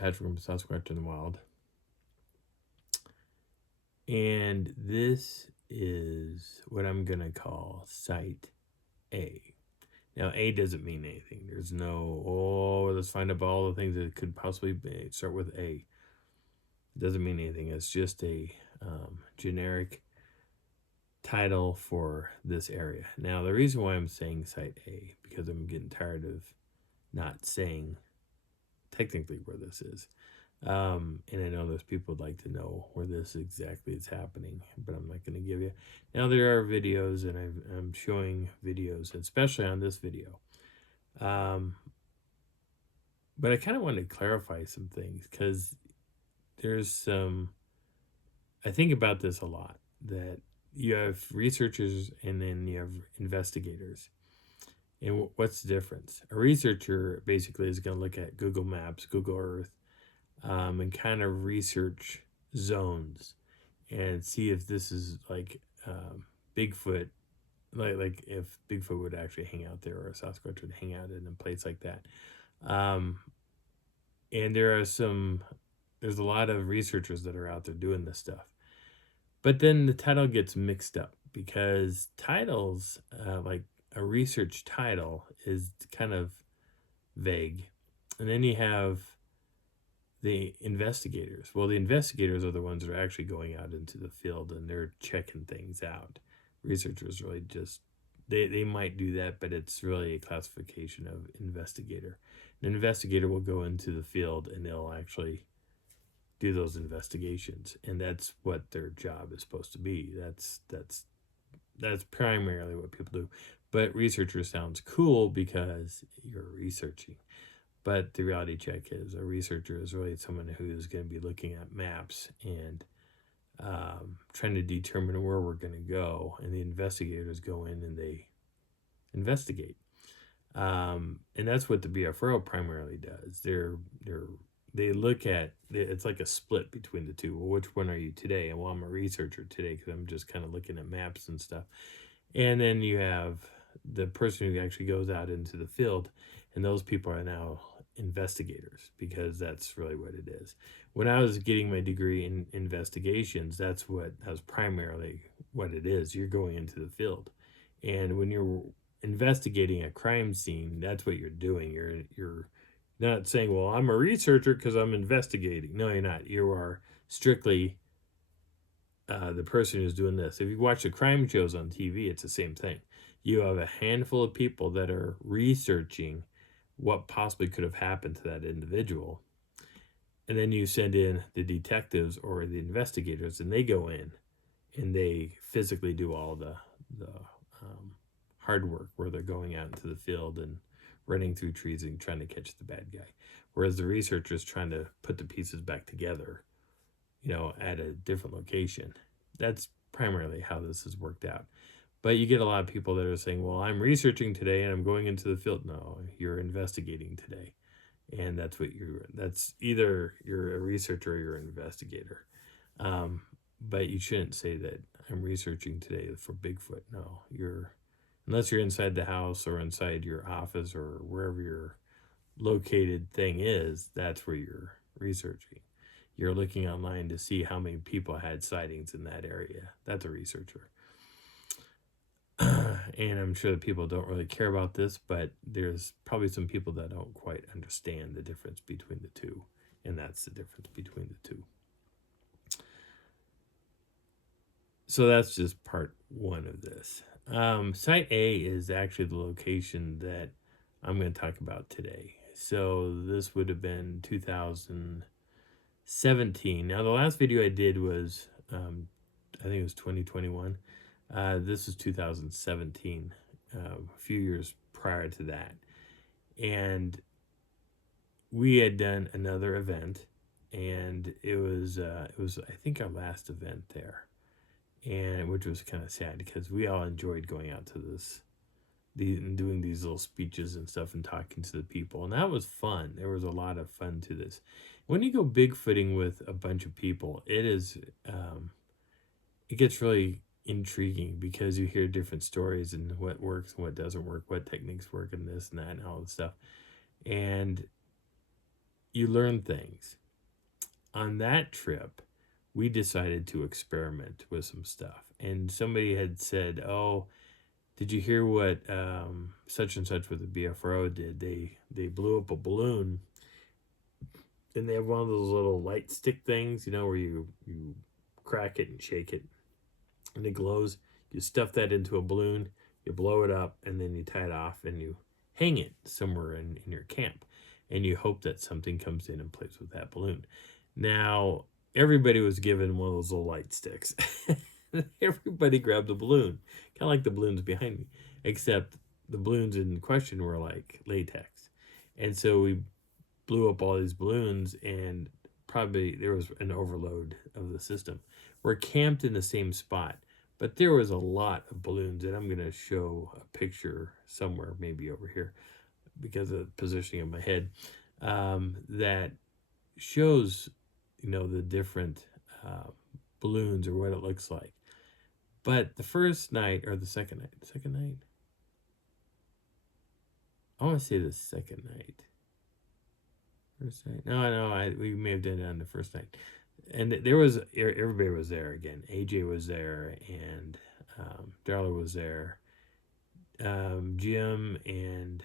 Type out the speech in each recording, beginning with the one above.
Patrick from Sasquatch in the Wild. And this is what I'm going to call Site A. Now, A doesn't mean anything. There's no, let's find out all the things that could possibly start with A. It doesn't mean anything. It's just a generic title for this area. Now, the reason why I'm saying Site A, because I'm getting tired of not saying technically where this is. And I know those people would like to know where this exactly is happening, but I'm not going to give you. Now, there are videos, and I'm showing videos, especially on this video. But I kind of want to clarify some things because there's some, I think about this a lot, that you have researchers and then you have investigators. And what's the difference? A researcher basically is going to look at Google Maps, Google Earth, and kind of research zones and see if this is like Bigfoot, like if Bigfoot would actually hang out there or a Sasquatch would hang out in a place like that. And there's a lot of researchers that are out there doing this stuff. But then the title gets mixed up because titles, like a research title, is kind of vague. And then you have the investigators. Well, the investigators are the ones that are actually going out into the field and they're checking things out. Researchers really just, they might do that, but it's really a classification of investigator. An investigator will go into the field and they'll actually do those investigations, and that's what their job is supposed to be. That's primarily what people do. But researcher sounds cool because you're researching. But the reality check is a researcher is really someone who is going to be looking at maps and trying to determine where we're going to go. And the investigators go in and they investigate. And that's what the BFRO primarily does. They look at, it's like a split between the two. Well, which one are you today? And well, I'm a researcher today because I'm just kind of looking at maps and stuff. And then you have the person who actually goes out into the field, and those people are now investigators because that's really what it is. When I was getting my degree in investigations, that was primarily what it is. You're going into the field, and when you're investigating a crime scene, that's what you're doing. You're not saying, well, I'm a researcher because I'm investigating. No, you're not. You are strictly the person who's doing this. If you watch the crime shows on TV, it's the same thing. You have a handful of people that are researching what possibly could have happened to that individual. And then you send in the detectives or the investigators, and they go in and they physically do all the hard work where they're going out into the field and running through trees and trying to catch the bad guy. Whereas the researcher is trying to put the pieces back together, at a different location. That's primarily how this has worked out. But you get a lot of people that are saying, well, I'm researching today and I'm going into the field. No, you're investigating today. And that's either you're a researcher or you're an investigator. But you shouldn't say that I'm researching today for Bigfoot. No, unless you're inside the house or inside your office or wherever your located thing is, that's where you're researching. You're looking online to see how many people had sightings in that area. That's a researcher. And I'm sure that people don't really care about this, but there's probably some people that don't quite understand the difference between the two. And that's the difference between the two. So that's just part one of this. Site A is actually the location that I'm going to talk about today. So this would have been 2017. Now, the last video I did was, I think it was 2021. This is 2017, a few years prior to that. And we had done another event, and it was I think our last event there. And which was kind of sad because we all enjoyed going out to and doing these little speeches and stuff and talking to the people, and that was fun. There was a lot of fun to this. When you go Bigfooting with a bunch of people, it gets really intriguing because you hear different stories and what works and what doesn't work, what techniques work and this and that and all this stuff. And you learn things. On that trip, we decided to experiment with some stuff. And somebody had said, "Oh, did you hear what such and such with the BFRO did? They blew up a balloon, and they have one of those little light stick things, where you crack it and shake it, and it glows. You stuff that into a balloon, you blow it up, and then you tie it off, and you hang it somewhere in your camp, and you hope that something comes in and plays with that balloon." Now, everybody was given one of those little light sticks. Everybody grabbed a balloon, kind of like the balloons behind me, except the balloons in question were like latex. And so we blew up all these balloons, and probably there was an overload of the system. We're camped in the same spot, but there was a lot of balloons, and I'm going to show a picture somewhere, maybe over here, because of the positioning of my head, that shows, the different balloons or what it looks like. But the first night, or the second night, I want to say the second night. First night? No, we may have done it on the first night. And everybody was there again. AJ was there, and Darla was there. Jim and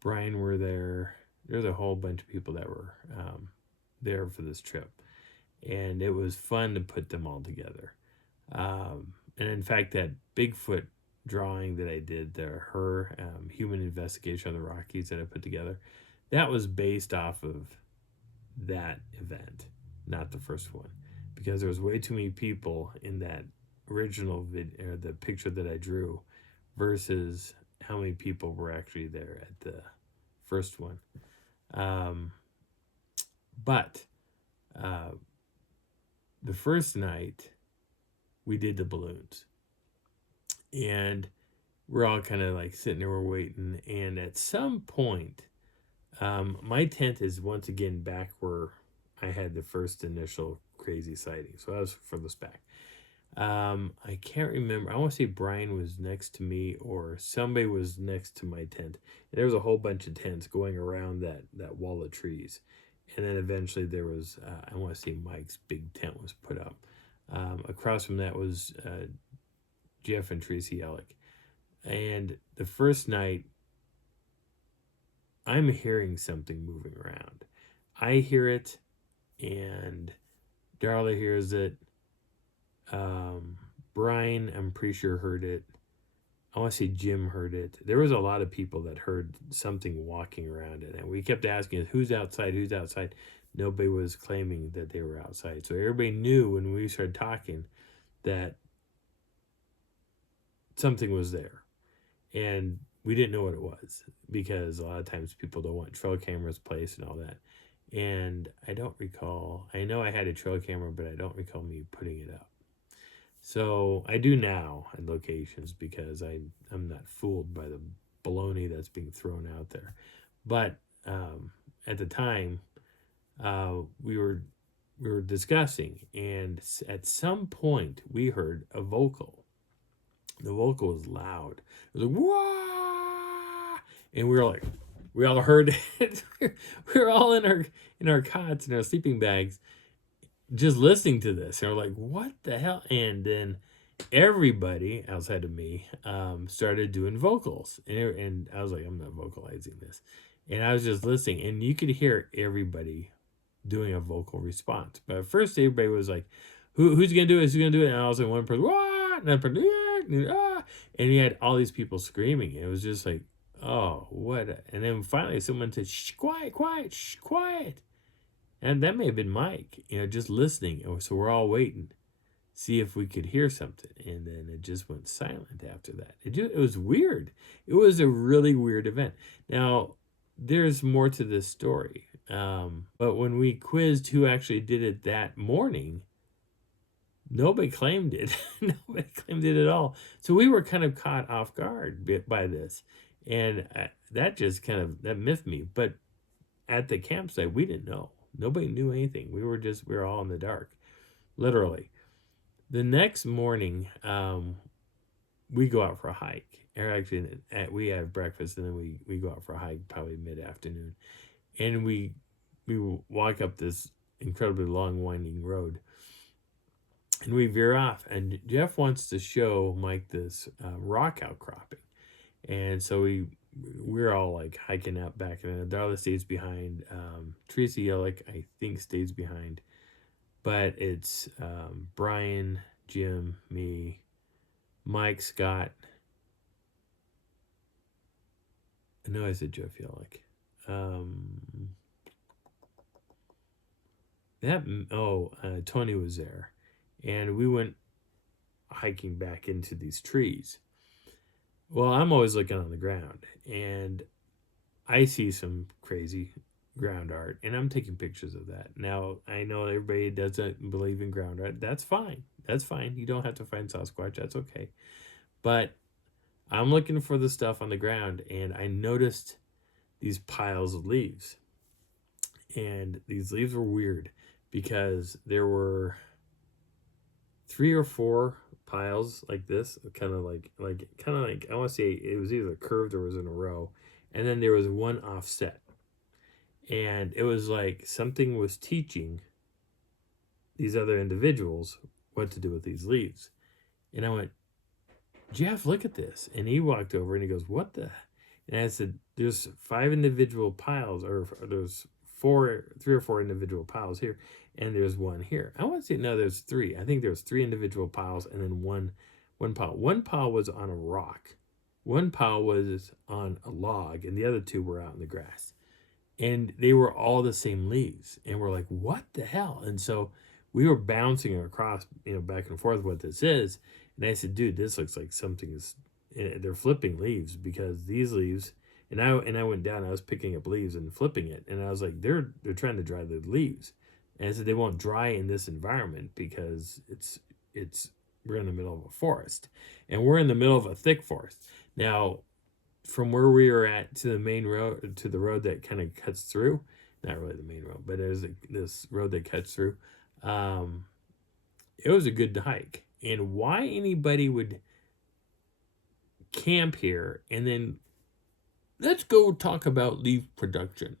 Brian were there. There's a whole bunch of people that were there for this trip. And it was fun to put them all together. And in fact, that Bigfoot drawing that I did, her human investigation of the Rockies that I put together, that was based off of that event, not the first one, because there was way too many people in that original video, or the picture that I drew, versus how many people were actually there at the first one. But the first night we did the balloons, and we're all kind of like sitting there, we're waiting, and at some point, my tent is once again back where I had the first initial crazy sighting, so I was furthest back. I can't remember. I want to say Brian was next to me, or somebody was next to my tent. And there was a whole bunch of tents going around that wall of trees. And then eventually there was, I want to say Mike's big tent was put up. Across from that was Jeff and Tracy Ellick. And the first night, I'm hearing something moving around. I hear it, and Darla hears it. Brian, I'm pretty sure, heard it. I want to say Jim heard it. There was a lot of people that heard something walking around it, and we kept asking, who's outside, who's outside? Nobody was claiming that they were outside. So everybody knew when we started talking that something was there. And we didn't know what it was, because a lot of times people don't want trail cameras placed and all that. And I don't recall, I know I had a trail camera, but I don't recall me putting it up. So I do now at locations, because I'm not fooled by the baloney that's being thrown out there. But at the time, we were discussing, and at some point we heard a vocal. The vocal was loud. It was like, "Wah!" And we all heard it. We were all in our cots, in our sleeping bags, just listening to this, and we're like, what the hell? And then everybody outside of me started doing vocals, and I was like, I'm not vocalizing this. And I was just listening, and you could hear everybody doing a vocal response. But at first everybody was like, who's gonna do it? Who's gonna do it? And I was like, one person, "What?" And another person, "Ah!" And you had all these people screaming. It was just like, oh, what? And then finally someone said, "Shh, quiet, quiet, shh, quiet." And that may have been Mike, just listening. So we're all waiting, see if we could hear something. And then it just went silent after that. It was weird. It was a really weird event. Now, there's more to this story. But when we quizzed who actually did it that morning, nobody claimed it. Nobody claimed it at all. So we were kind of caught off guard by this. And that just that miffed me. But at the campsite, we didn't know. Nobody knew anything. We were all in the dark, literally. The next morning, we go out for a hike. Or actually, we have breakfast and then we go out for a hike probably mid-afternoon. And we walk up this incredibly long winding road. And we veer off. And Jeff wants to show Mike this rock outcropping. And so we're all like hiking out back, and Darla stays behind. Teresa Yellick, I think, stays behind. But it's Brian, Jim, me, Mike, Scott. No, I said Jeff Yellick. Tony was there, and we went hiking back into these trees. Well, I'm always looking on the ground, and I see some crazy ground art, and I'm taking pictures of that. Now, I know everybody doesn't believe in ground art. That's fine. That's fine. You don't have to find Sasquatch. That's okay. But I'm looking for the stuff on the ground, and I noticed these piles of leaves. And these leaves were weird because there were 3 or 4 piles like this, kind of like I want to say it was either curved or was in a row, and then there was one offset, and it was like something was teaching these other individuals what to do with these leaves. And I went, Jeff, look at this. And he walked over and he goes, what the? And I said, there's 5 individual piles, or there's 3 or 4 individual piles here, and there's one here. I want to say, no, there's 3. I think there's 3 individual piles and then one pile. One pile was on a rock. One pile was on a log, and the other 2 were out in the grass. And they were all the same leaves. And we're like, what the hell? And so we were bouncing across, back and forth what this is. And I said, dude, this looks like something is, they're flipping leaves, because these leaves, and I went down, I was picking up leaves and flipping it. And I was like, they're trying to dry the leaves. And I said, they won't dry in this environment because we're in the middle of a forest, and we're in the middle of a thick forest. Now, from where we were at to the main road, to the road that kind of cuts through, not really the main road, but there's this road that cuts through. It was a good hike. And why anybody would camp here and then let's go talk about leaf production,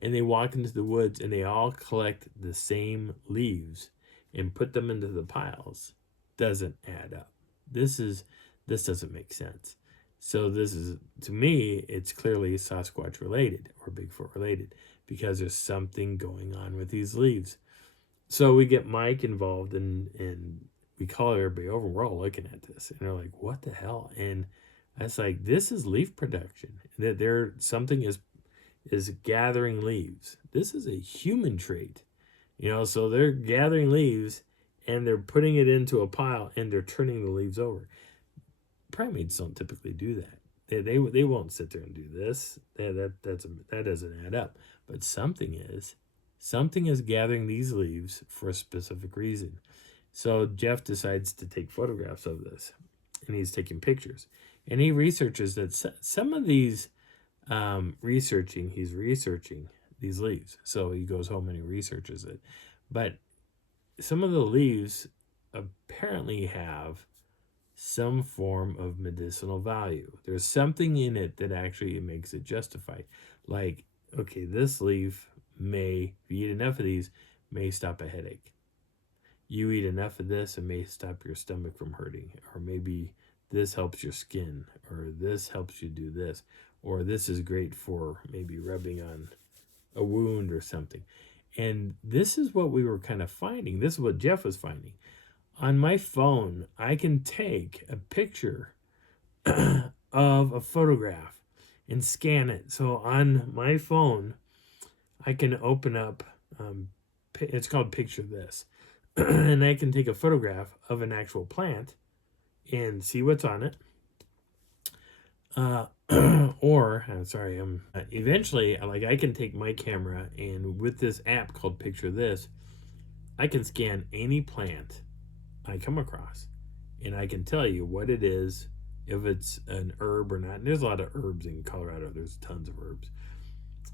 and they walk into the woods and they all collect the same leaves and put them into the piles, doesn't add up. This doesn't make sense. So this is, to me, it's clearly Sasquatch related or Bigfoot related, because there's something going on with these leaves. So we get Mike involved, and we call everybody over. We're all looking at this, and they're like, what the hell? And I was like, this is leaf production. That something is gathering leaves. This is a human trait. So they're gathering leaves and they're putting it into a pile and they're turning the leaves over. Primates don't typically do that. They won't sit there and do this. That doesn't add up. But something is gathering these leaves for a specific reason. So Jeff decides to take photographs of this, and he's taking pictures, and he researches that some of these he's researching these leaves. So he goes home and he researches it, but some of the leaves apparently have some form of medicinal value. There's something in it that actually makes it justified. Like, okay, this leaf may, if you eat enough of these, may stop a headache. You eat enough of this, it may stop your stomach from hurting. Or maybe this helps your skin, or this helps you do this, or this is great for maybe rubbing on a wound or something. And this is what we were kind of finding. This is what Jeff was finding. On my phone, I can take a picture of a photograph and scan it. So on my phone, I can open up, it's called Picture This. And I can take a photograph of an actual plant and see what's on it. Eventually, like, I can take my camera, and with this app called Picture This, I can scan any plant I come across, and I can tell you what it is, if it's an herb or not. And there's a lot of herbs in Colorado. There's tons of herbs.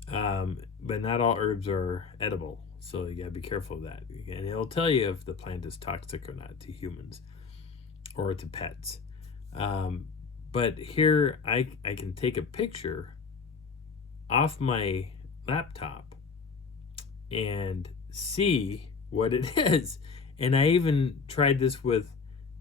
But not all herbs are edible, so you gotta be careful of that. And it'll tell you if the plant is toxic or not to humans or to pets. Um, but here I can take a picture off my laptop and see what it is. And I even tried this with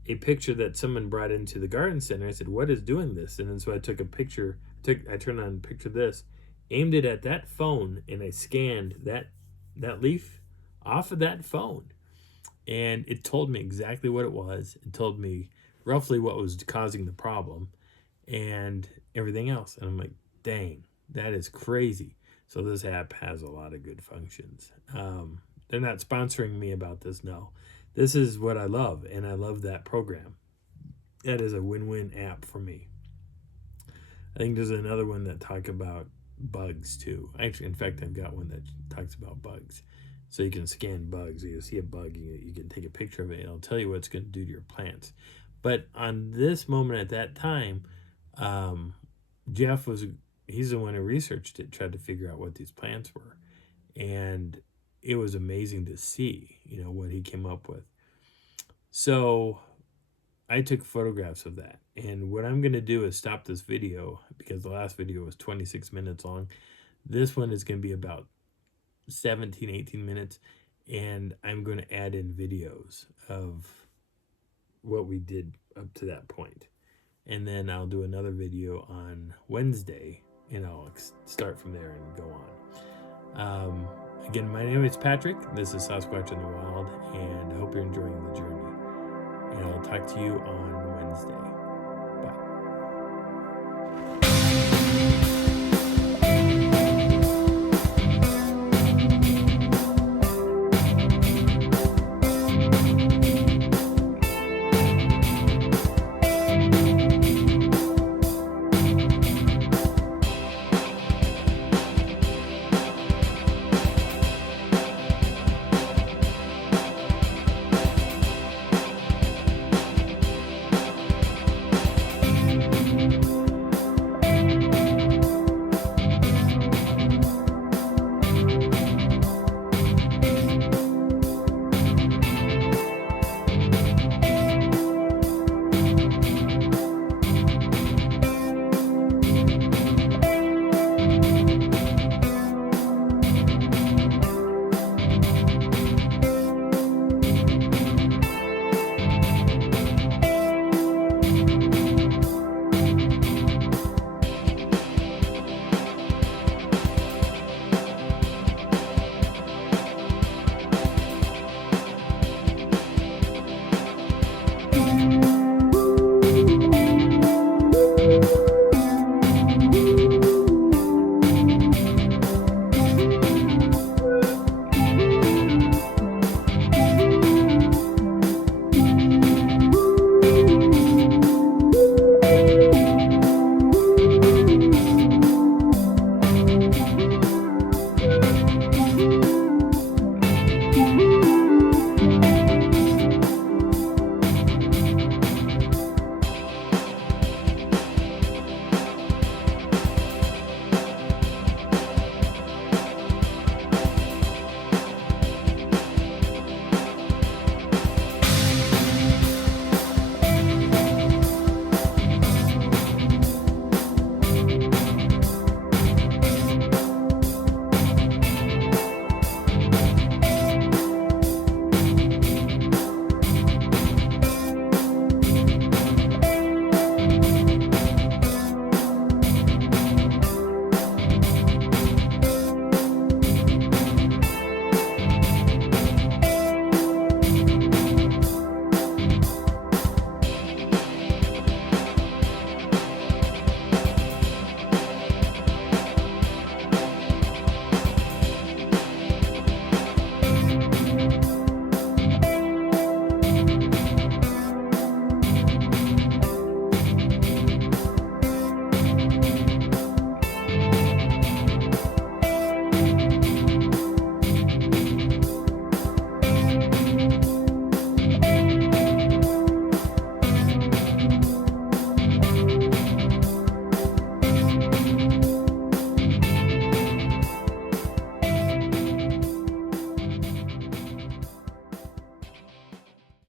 a picture that someone brought into the garden center. I said, "What is doing this?" And then so I took a picture. I turned on picture this, aimed it at that phone, and I scanned that leaf off of that phone, and it told me exactly what it was. It told me roughly what was causing the problem, and everything else. And I'm like, dang, that is crazy. So this app has a lot of good functions. They're not sponsoring me about this, no. This is what I love, and I love that program. That is a win-win app for me. I think there's another one that talk about bugs too. Actually, in fact, I've got one that talks about bugs. So you can scan bugs. You see a bug, you can take a picture of it, and it'll tell you what it's going to do to your plants. But on this moment at that time, um, Jeff he's the one who researched it, tried to figure out what these plants were. And it was amazing to see, what he came up with. So I took photographs of that. And what I'm going to do is stop this video because the last video was 26 minutes long. This one is going to be about 17, 18 minutes. And I'm going to add in videos of what we did up to that point. And then I'll do another video on Wednesday, and I'll start from there and go on. Again, my name is Patrick. This is Sasquatch in the Wild, and I hope you're enjoying the journey. And I'll talk to you on Wednesday.